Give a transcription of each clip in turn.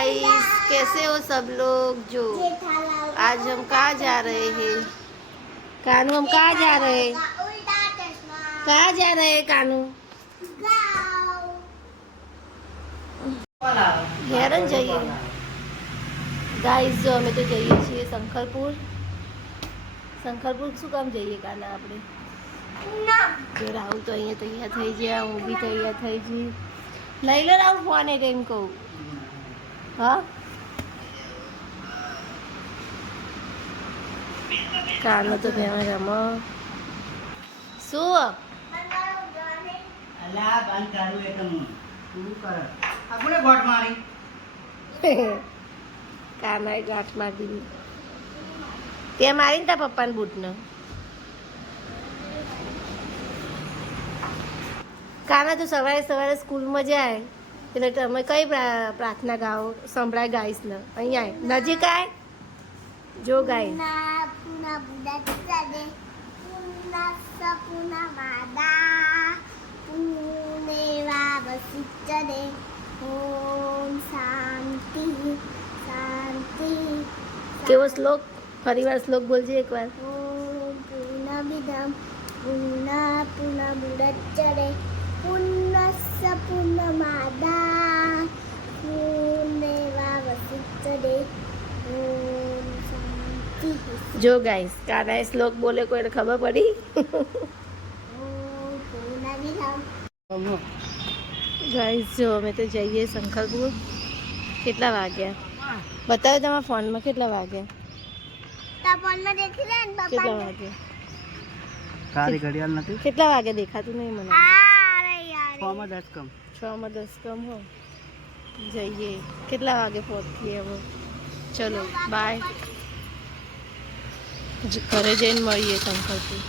Guys, कैसे हो सब लोग। जो आज हम कहाँ जा रहे हैं कानू, हम कहाँ जा रहे हैं, कहाँ जा रहे हैं कानू? हेरन जाइए गाइस, जो અમે તો જઈએ છીએ શંકરપુર શું કામ જઈએ કાના આપણે? જો રાહુલ તો અહીંયા તૈયાર થઈ ગયા, હું બી તૈયાર થઈ ગઈ. લઈ લો રાહુલ ફોન એ એમ કહું. હા, કાનો તો કેમેરામાં શું અલા બંધ કરું એ તો હું પૂરું કર આપણે ગોટ મારી કાનાએ ગાંઠ મારી દીધી. તે મારીને તારા પપ્પાને બૂટને. કાના તો સવારે સવારે સ્કૂલમાં જાય એટલે તમે કઈ પ્રાર્થના ગાઓ સંભળાય ગાઈશ ને? અહીંયા નજીક આય જો ગાય. કેવો શ્લોક? ફરીવાર શ્લોક બોલજે એકવાર. જો ગાઈસ, કાનાએ શ્લોક બોલે કોઈને ખબર પડી? ગાઈસ જો અમે તો જઈએ શંકરપુર. કેટલા વાગ્યા બતાવો તમારા ફોનમાં? કેટલા વાગ્યા? કેટલા વાગ્યા? તારી ઘડિયાળ નથી? કેટલા વાગે દેખાતું નહીં મને. 6:10 કમ. 6:10 કમ હો. જઈએ. કેટલા વાગે પહોંચીએ હવે? ચલો બાય. ઘરે જઈને મળીએ શંકરપુર.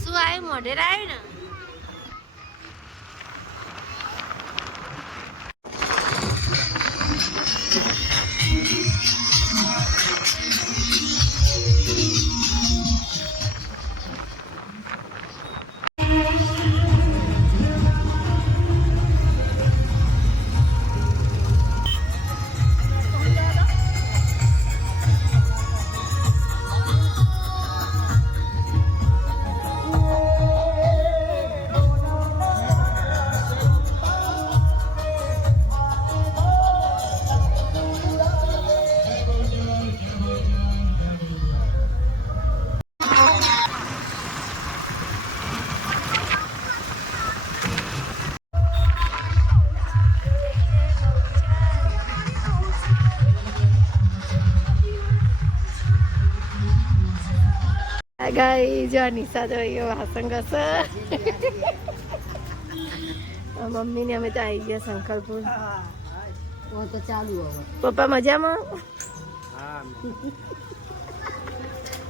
શું આવ્યું? મોઢેરા આવ્યું ને? ગાઈ જો નિશા તો વાસણ ઘસે. મમ્મી ને અમે તો આવી ગયા શંકરપુર. તો ચાલુ હવે. પપ્પા મજામાં?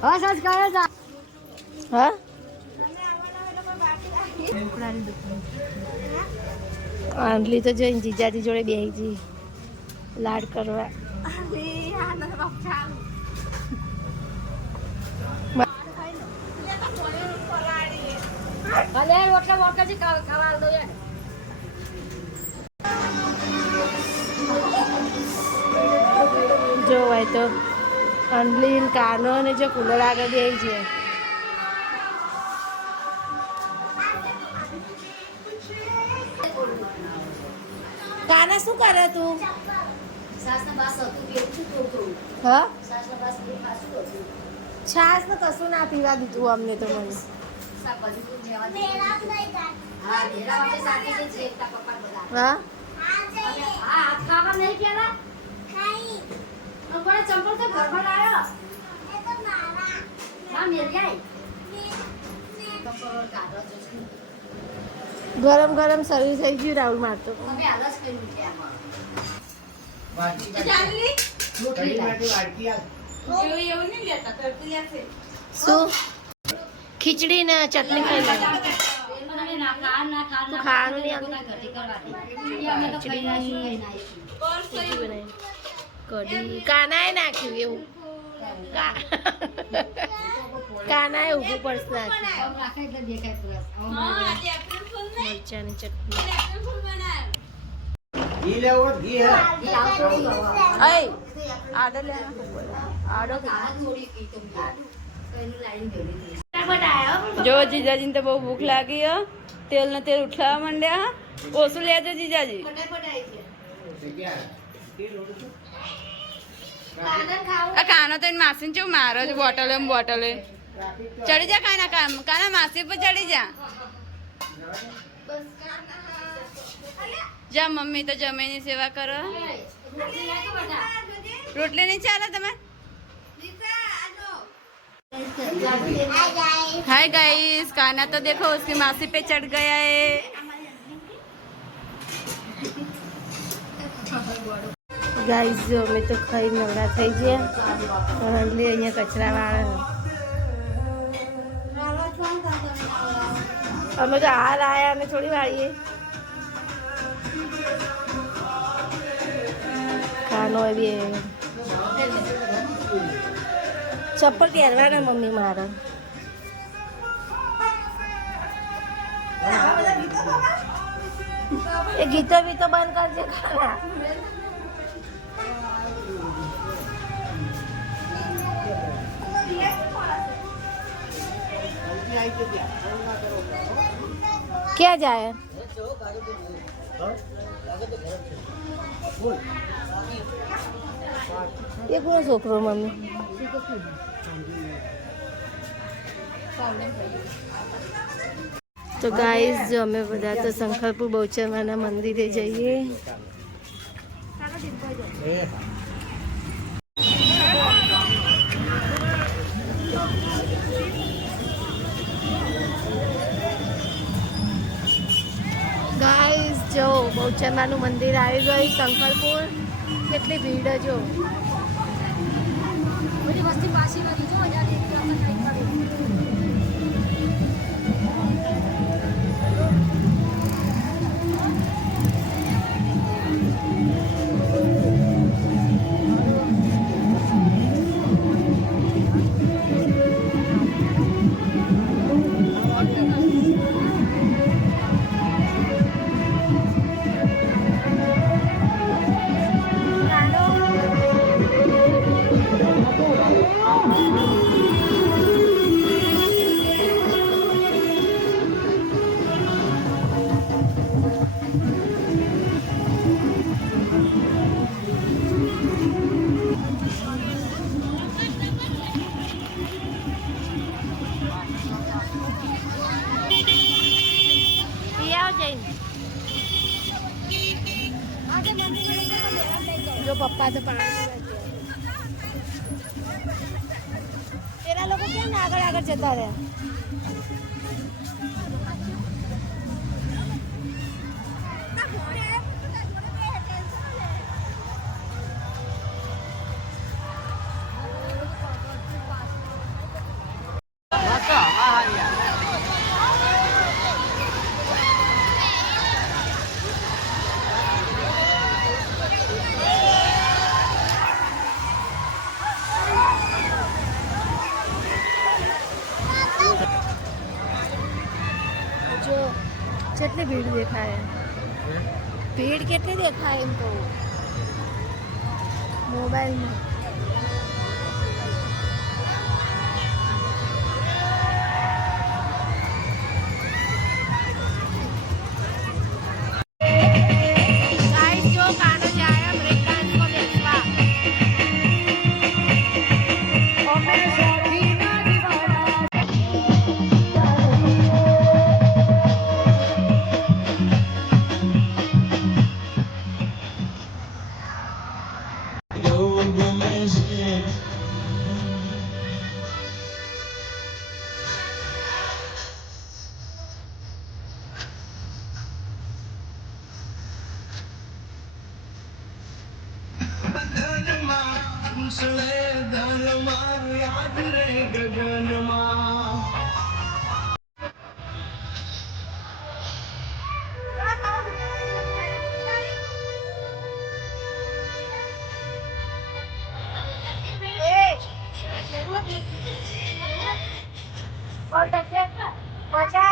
હા સજ કરે છે. હા આંધલી તો જોઈને જીજાજી જોડે બેહી જી લાડ કરવા. જો હોય તો અંજલિન કાનો ને જો કુલર આગળ બેહી છે. કાના શું કરે તું? હા, છાસ ને કશું ના પીવા દીધું અમને તો. મને હા ગરમ ગરમ સર્વિસ થઈ ગયું રાહુલ મારતો. શું ખીચડી ને ચટણી ખાઈ લે. ખાવાનું નહીં કઢી કાનાએ નાખ્યું એવું. કાના ઊભું પડશે મરચાની ચટણી ઘી લેવો ઘી હે આડો લે આડો જો જીજાજીને તો બહુ ભૂખ લાગી હો તેલ ને તેલ ઉઠાવવા માંડ્યા ઓછું લેજો જીજાજી આ કાનો તો એને માસી ચેવું મારો છે બોટલે બોટલે ચડી જા કાના માસી પર ચડી જા જા મમ્મી તો જમીની સેવા કરો રોટલી નહીં ચાલે તમે हाय गाइस काना तो देखो उसकी मासी पे चढ़ गया है ગાઈસ જો અમે તો ખાઈ નવરા થઈ ગયા એટલે અહીંયા કચરા વાળા અમે તો હાલ આયા અમે થોડી વાળીએ ખાનો બી ચપ્પલ પહેરવાના મમ્મી મારા એ ગીતો બીતો બંધ કરજે ખાના ક્યાં જાય એ કોનો છોકરો મમ્મી તો ગાઈસ જો અમે બધા તો શંકરપુર બહુચરમાના મંદિરે જઈએ ગાઈસ જો બહુચરમાનું મંદિર આવી ગયું શંકરપુર કેટલી ભીડ જો બધી વસ્તી પાછી કરી જો જો પપ્પા તો પાણી પેલા લોકો કેમ આગળ આગળ જતા રહ્યા જો કેટલી ભીડ દેખાય ભીડ કેટલી દેખાય એમ કહું મોબાઈલમાં મજા